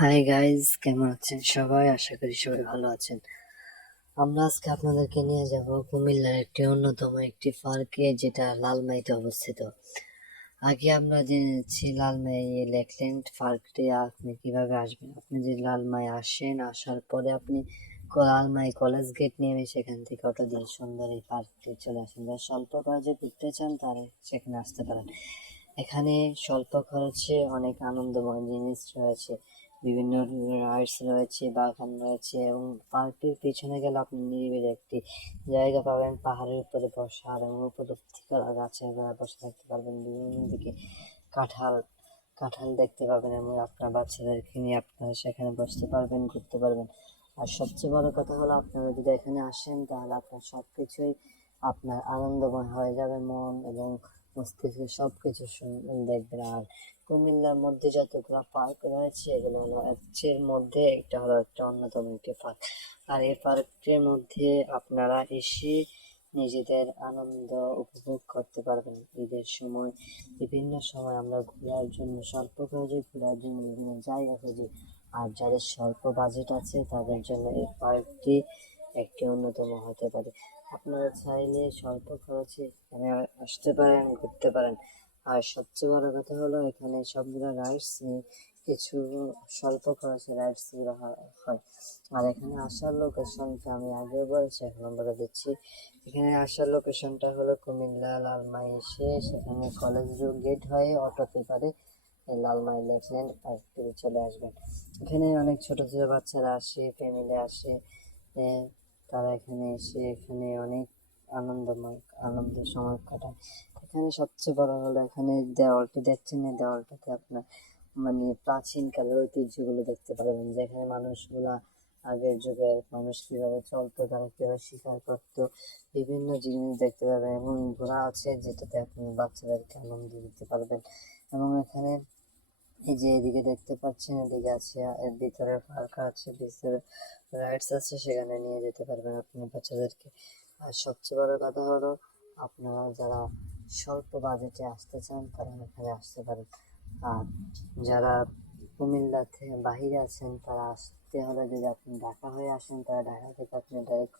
Hi guys, কেমন আছেন সবাই? আশা করি সবাই ভালো আছেন। আমরা আজকে আপনাদেরকে নিয়ে যাব কুমিল্লার একটি অন্যতম একটি পার্কে, যেটা লালমাইতে অবস্থিত। আগে আমরা জেনেছি লালমাই লেকল্যান্ড পার্কটি আপনি কিভাবে আসবেন। আপনি যে লালমাই আসেন, আসার পরে আপনি লালমাই কলেজ গেট নেমে সেখান থেকে অটো দিয়ে সুন্দর এই পার্কটি চলে আসেন। যারা স্বল্প খরচে ঘুরতে চান তারা সেখানে আসতে পারেন। এখানে স্বল্প খরচে অনেক আনন্দময় জিনিস রয়েছে, বিভিন্ন রাইডস রয়েছে, বাগান রয়েছে, এবং পার্কটির পিছনে গেলে আপনি নিরিবিলি একটি জায়গা পাবেন, পাহাড়ের উপরে বসার এবং উপলব্ধি করা, গাছের গোড়ায় বসে থাকতে পারবেন। বিভিন্ন দিকে কাঁঠাল কাঁঠাল দেখতে পাবেন এবং আপনার বাচ্চাদেরকে নিয়ে আপনারা সেখানে বসতে পারবেন, ঘুরতে পারবেন। আর সবচেয়ে বড় কথা হলো, আপনারা যদি এখানে আসেন তাহলে আপনার সবকিছুই আপনার আনন্দময় হয়ে যাবে, মন এবং মস্তিষ্কে সবকিছু দেখবেন। আর কুমিল্লার মধ্যে যতগুলো পার্ক রয়েছে এগুলো হলো এর মধ্যে একটা হলো একটা অন্যতম একটি পার্ক। আর এই পার্কটির মধ্যে আপনারা এসে নিজেদের আনন্দ উপভোগ করতে পারবেন। ঈদের সময় বিভিন্ন সময় আমরা ঘোরার জন্য, স্বল্প খরচে ঘোরার জন্য বিভিন্ন জায়গা খুঁজি। আর যাদের স্বল্প বাজেট আছে তাদের জন্য এই পার্কটি একটি অন্যতম হতে পারে। আপনারা চাইলে স্বল্প খরচে এখানে আসতে পারেন, ঘুরতে পারেন। আর সবচেয়ে বড় কথা হলো, এখানে সবগুলো রাইডস কিছু স্বল্প খরচে রাইডস গুলো হয়। আর এখানে আসার লোকেশনটা আমি আগেও বলেছি, এখন বলে দিচ্ছি। এখানে আসার লোকেশনটা হলো কুমিল্লা লালমাই এসে সেখানে কলেজ গেট হয়ে অটোতে করে লালমাই লেকল্যান্ড পার্ক থেকে চলে আসবেন। এখানে অনেক ছোট ছোট বাচ্চারা আসে, ফ্যামিলি আসে, তারা এখানে এসে এখানে অনেক আনন্দ সময় কাটায়। এখানে সবচেয়ে বড় হলো, এখানে দেওয়ালটি দেখছেন, এই দেওয়ালটাতে আপনার মানে প্রাচীন কালের ঐতিহ্যগুলো দেখতে পারবেন, যেখানে মানুষগুলা আগের যুগের মানুষ কিভাবে চলতো, তারা কিভাবে শিকার করতো, বিভিন্ন জিনিস দেখতে পাবেন। এবং ঘোড়া আছে যেটাতে আপনি বাচ্চাদেরকে আনন্দ দিতে পারবেন। এবং এখানে এই যে এদিকে দেখতে পাচ্ছেন, এদিকে আছে এর ভিতরে পার্ক আছে, ভিতরে রাইডস আছে, সেখানে নিয়ে যেতে পারবেন আপনি বাচ্চাদেরকে। আর সবচেয়ে বড় কথা হলো, আপনারা যারা স্বল্প বাজেটে আসতে চান তারা এখানে আসতে পারেন। আর যারা কুমিল্লা থেকে বাহিরে আছেন তারা আসতে হলে, যদি আপনি ঢাকা হয়ে আসেন তারা ঢাকা থেকে আপনি ডাইরেক্ট